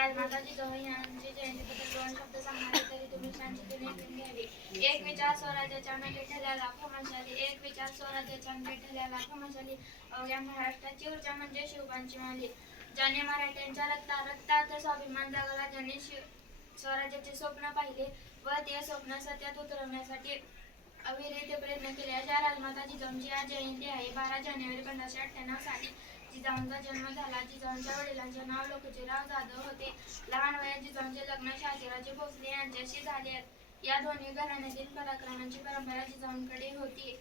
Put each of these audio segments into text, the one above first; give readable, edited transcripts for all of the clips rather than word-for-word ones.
राजमाता जिजाऊ यांची जयंतीबद्दल दोन शब्द सांगणारे तरी तुम्ही शांततेने ऐकून घ्यावे. एक विचार स्वराज्याच्या मेटे ठरल्या लाखो मशाली, एक विचार स्वराज्याच्या मेटे ठरल्या लाखो मशाली, अवघ्या महाराष्ट्राची ऊर्जा म्हणजे शिवबांची माली. ज्याने मराठ्यांच्या रक्तात स्वाभिमान जगला, ज्याने स्वराज्याचे स्वप्न पाहिले व ते स्वप्न सत्यात उतरवण्यासाठी अविरत प्रयत्न केले, अशा राजमाता जिजाऊंची आज जयंती आहे. 12 जानेवारी 1598 साली जिजाऊंचा जन्म झाला. जिजाऊंच्या वडिलांचे नाव लोकजीराव जाधव होते. लहान वयात जिजाऊंचे लग्न शहाजीराजे भोसले यांच्याशी झाले. या दोन्ही घराण्यातील पराक्रमाची परंपरा जिजाऊंकडे होती.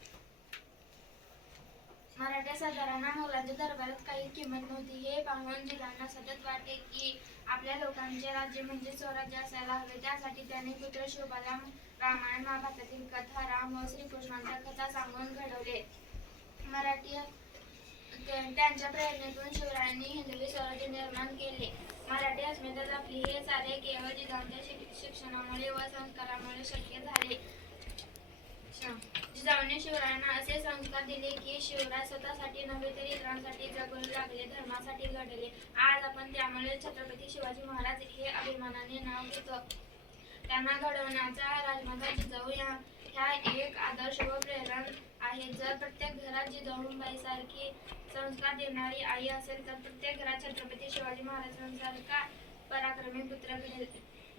मराठा सरदारांना मोगलांच्या दरबारात काही किंमत नव्हती. हे पाहून जिजाऊंना सतत वाटे की आपल्या लोकांचे राज्य म्हणजे स्वराज्य असायला हवे. त्यासाठी त्यांनी पुत्र शिवबाला रामायण महाभारतातील कथा, राम व श्रीकृष्णांच्या कथा सांगून घडवले. त्यांच्या प्रेरणेतून शिवरायांनी हिंदवी स्वराज्य निर्माण केले. मराठी अस्मिता जपली. हे सारे केवळ जिजाऊंच्या शिक्षणामुळे व संस्कारामुळे शक्य झाले. जिजाऊंनी शिवरायांना असे संस्कार दिले की शिवराय स्वतःसाठी नव्हे तर इतरांसाठी जगू लागले, धर्मासाठी लढले. आज आपण त्यामुळे छत्रपती शिवाजी महाराज हे अभिमानाने नाव घेतो. त्यांना घडवण्याचा राजमाता जिजाऊ ह्या एक आदर्श व प्रेरणा आहे. जर प्रत्येक घरात जिजाऊबाईंसारखी संस्कार देणारी आई असेल तर प्रत्येक घरात छत्रपती शिवाजी महाराजांसारखा पराक्रमी पुत्र घडेल.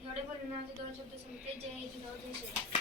एवढे बोलून माझे दोन शब्द संपते. जय जिजाऊ जय शिवराय.